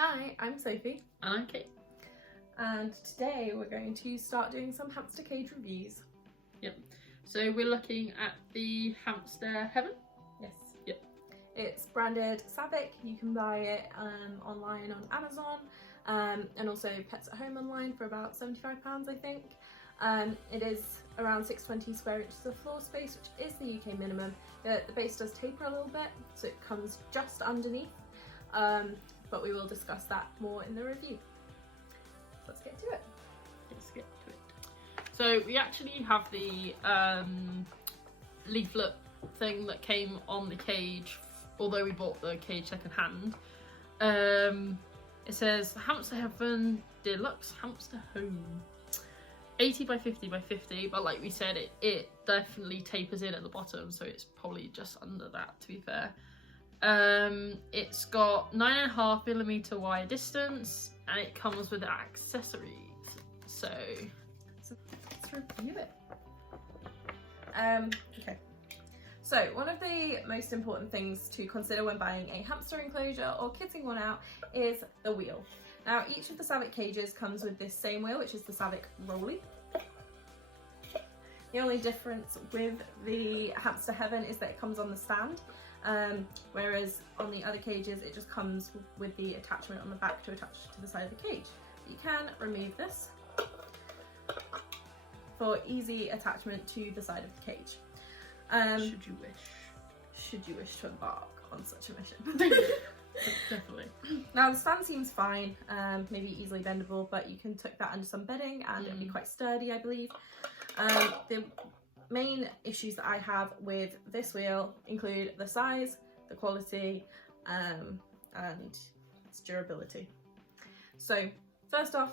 Hi, I'm Sophie. And I'm Kate. And today we're going to start doing some hamster cage reviews. Yep. So we're looking at the Hamster Heaven. Yes. Yep. It's branded Savic. You can buy it online on Amazon and also Pets at Home online for about £75, I think. It is around 620 square inches of floor space, which is the UK minimum. The base does taper a little bit, so it comes just underneath, but we will discuss that more in the review. Let's get to it. Let's get to it. So we actually have the leaflet thing that came on the cage, although we bought the cage second hand. It says Hamster Heaven Deluxe Hamster Home. 80 by 50 by 50, but like we said, it definitely tapers in at the bottom, so it's probably just under that, to be fair. It's got 9.5mm wire distance, and it comes with accessories. So let's review it. Okay. So one of the most important things to consider when buying a hamster enclosure or kitting one out is the wheel. Now, each of the Savic cages comes with this same wheel, which is the Savic Rolly. The only difference with the Hamster Heaven is that it comes on the stand, whereas on the other cages it just comes with the attachment on the back to attach to the side of the cage. You can remove this for easy attachment to the side of the cage. should you wish. Should you wish to embark on such a mission. Definitely. Now the stand seems fine, maybe easily bendable, but you can tuck that under some bedding and it'll be quite sturdy, I believe. The main issues that I have with this wheel include the size, the quality, and its durability. So first off,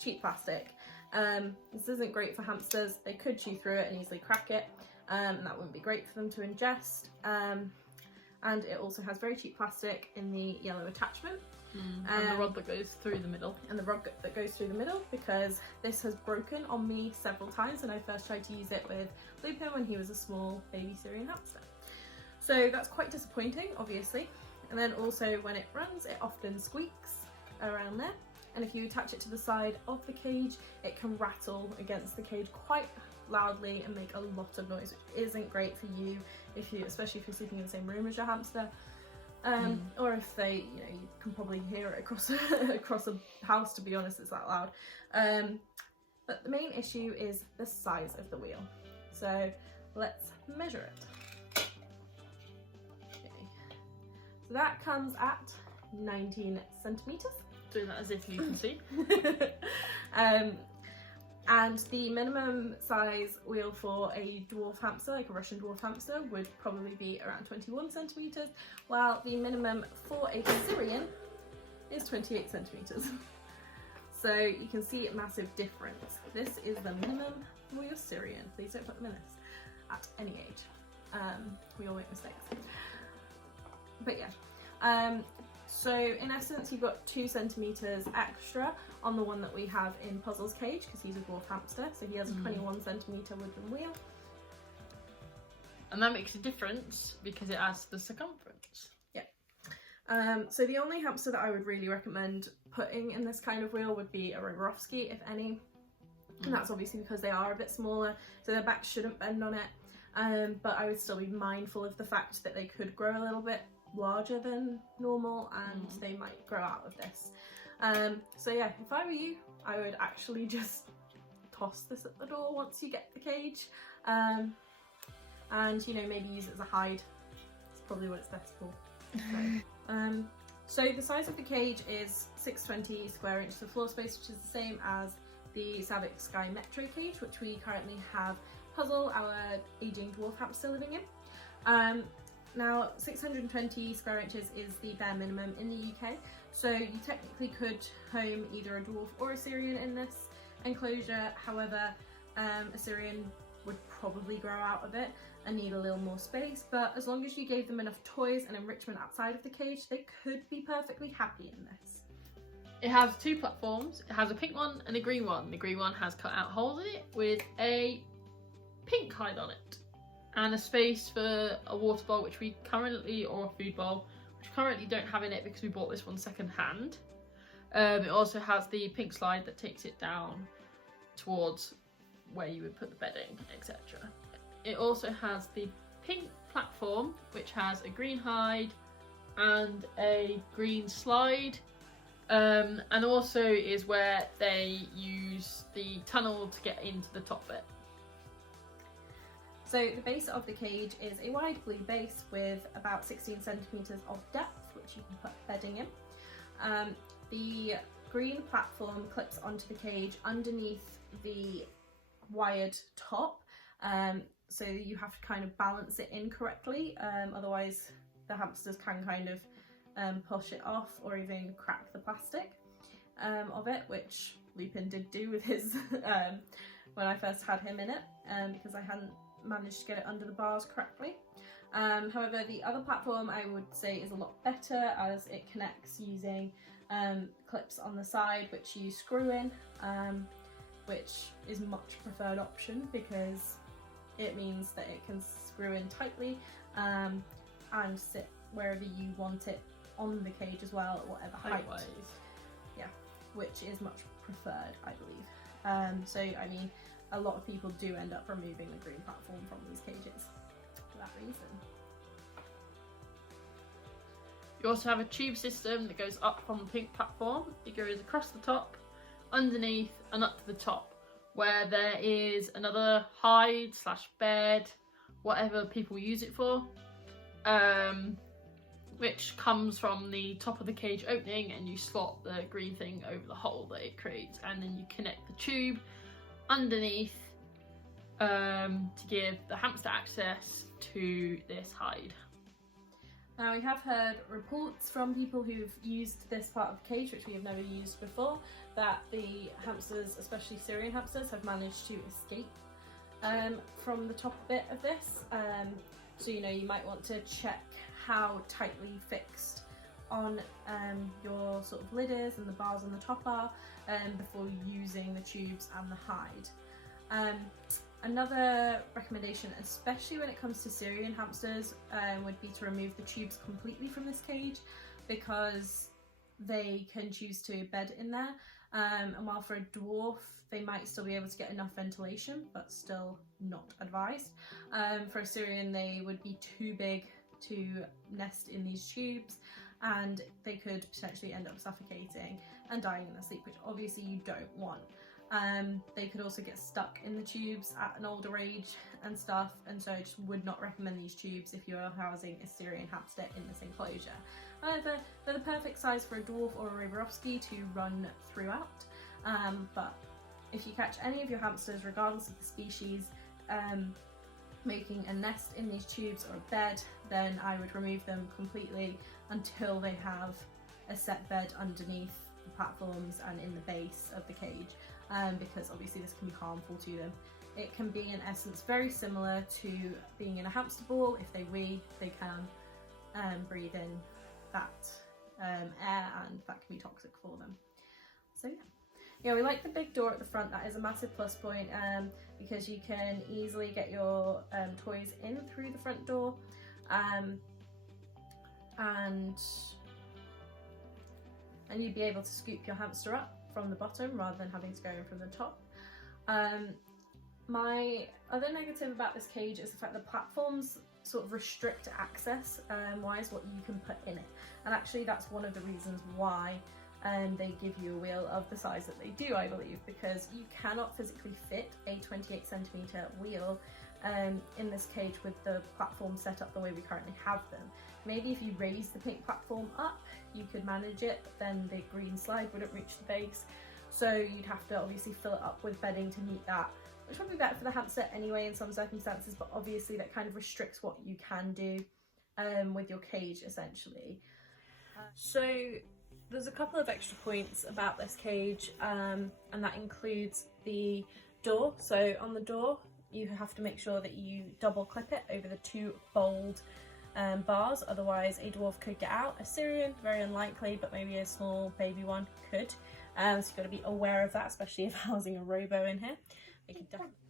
cheap plastic. This isn't great for hamsters. They could chew through it and easily crack it, and that wouldn't be great for them to ingest. And it also has very cheap plastic in the yellow attachment. And the rod that goes through the middle. And the rod that goes through the middle, because this has broken on me several times when I first tried to use it with Lupin when he was a small baby Syrian hamster. So that's quite disappointing, obviously. And then also when it runs, it often squeaks around there. And if you attach it to the side of the cage, it can rattle against the cage quite loudly and make a lot of noise, which isn't great for you, especially if you're sleeping in the same room as your hamster. Or if they, you can probably hear it across a house, to be honest, it's that loud. But the main issue is the size of the wheel. So let's measure it. Okay. So that comes at 19 centimetres. Doing that as if you can see. And the minimum size wheel for a dwarf hamster, like a Russian dwarf hamster, would probably be around 21 centimetres, while the minimum for a Syrian is 28 centimetres. So you can see a massive difference. This is the minimum for your Syrian. Please don't put them in this at any age. We all make mistakes. But yeah. So in essence, you've got 2 centimetres extra on the one that we have in Puzzle's cage, because he's a dwarf hamster, so he has a 21 centimetre wooden wheel. And that makes a difference because it adds the circumference. Yeah. So the only hamster that I would really recommend putting in this kind of wheel would be a Rogorovsky, if any. And that's obviously because they are a bit smaller, so their back shouldn't bend on it. But I would still be mindful of the fact that they could grow a little bit larger than normal and they might grow out of this. So yeah, if I were you, I would actually just toss this at the door once you get the cage, and maybe use it as a hide. It's probably what it's best for. So the size of the cage is 620 square inches of floor space, which is the same as the Savic Sky Metro cage, which we currently have Puzzle, our aging dwarf hamster, living in. Now, 620 square inches is the bare minimum in the UK, so you technically could home either a dwarf or a Syrian in this enclosure. However, a Syrian would probably grow out of it and need a little more space, but as long as you gave them enough toys and enrichment outside of the cage, they could be perfectly happy in this. It has 2 platforms. It has a pink one and a green one. The green one has cut out holes in it with a pink hide on it, and a space for a water bowl, which we currently, or a food bowl, which which currently don't have in it because we bought this one second hand. It also has the pink slide that takes it down towards where you would put the bedding, etc. It also has the pink platform, which has a green hide and a green slide, and also is where they use the tunnel to get into the top bit. So the base of the cage is a wide blue base with about 16 centimetres of depth, which you can put bedding in. The green platform clips onto the cage underneath the wired top, so you have to kind of balance it in correctly, otherwise the hamsters can kind of push it off or even crack the plastic of it, which Lupin did do with his when I first had him in it, because I hadn't managed to get it under the bars correctly. However, the other platform I would say is a lot better, as it connects using clips on the side which you screw in, which is much preferred option because it means that it can screw in tightly and sit wherever you want it on the cage as well, at whatever height. Yeah, which is much preferred, I believe. So I mean, a lot of people do end up removing the green platform from these cages for that reason. You also have a tube system that goes up from the pink platform. It goes across the top, underneath and up to the top, where there is another hide / bed, whatever people use it for, which comes from the top of the cage opening, and you slot the green thing over the hole that it creates, and then you connect the tube underneath to give the hamster access to this hide. Now, we have heard reports from people who've used this part of the cage, which we have never used before, that the hamsters, especially Syrian hamsters, have managed to escape from the top bit of this. So, you know, you might want to check how tightly fixed on your sort of lid is and the bars on the top are before using the tubes and the hide. Another recommendation, especially when it comes to Syrian hamsters, would be to remove the tubes completely from this cage, because they can choose to bed in there, and while for a dwarf they might still be able to get enough ventilation, but still not advised. For a Syrian they would be too big to nest in these tubes, and they could potentially end up suffocating and dying in their sleep, which obviously you don't want. They could also get stuck in the tubes at an older age and stuff, and so I just would not recommend these tubes if you're housing a Syrian hamster in this enclosure. However, they're the perfect size for a dwarf or a Riverovsky to run throughout, but if you catch any of your hamsters, regardless of the species, making a nest in these tubes or a bed, then I would remove them completely until they have a set bed underneath the platforms and in the base of the cage, because obviously this can be harmful to them. It can be in essence very similar to being in a hamster ball. If they wee, they can breathe in that air, and that can be toxic for them. So yeah, we like the big door at the front. That is a massive plus point, because you can easily get your toys in through the front door, and you'd be able to scoop your hamster up from the bottom rather than having to go in from the top. My other negative about this cage is the fact that platforms sort of restrict access wise what you can put in it, and actually that's one of the reasons why they give you a wheel of the size that they do, I believe, because you cannot physically fit a 28cm wheel in this cage with the platform set up the way we currently have them. Maybe if you raise the pink platform up you could manage it, but then the green slide wouldn't reach the base, so you'd have to obviously fill it up with bedding to meet that, which would be better for the hamster anyway in some circumstances, but obviously that kind of restricts what you can do with your cage essentially. So there's a couple of extra points about this cage, and that includes the door. So on the door you have to make sure that you double clip it over the two bold bars, otherwise a dwarf could get out. A Syrian, very unlikely, but maybe a small baby one could. So you've got to be aware of that, especially if housing a robo in here. They could definitely...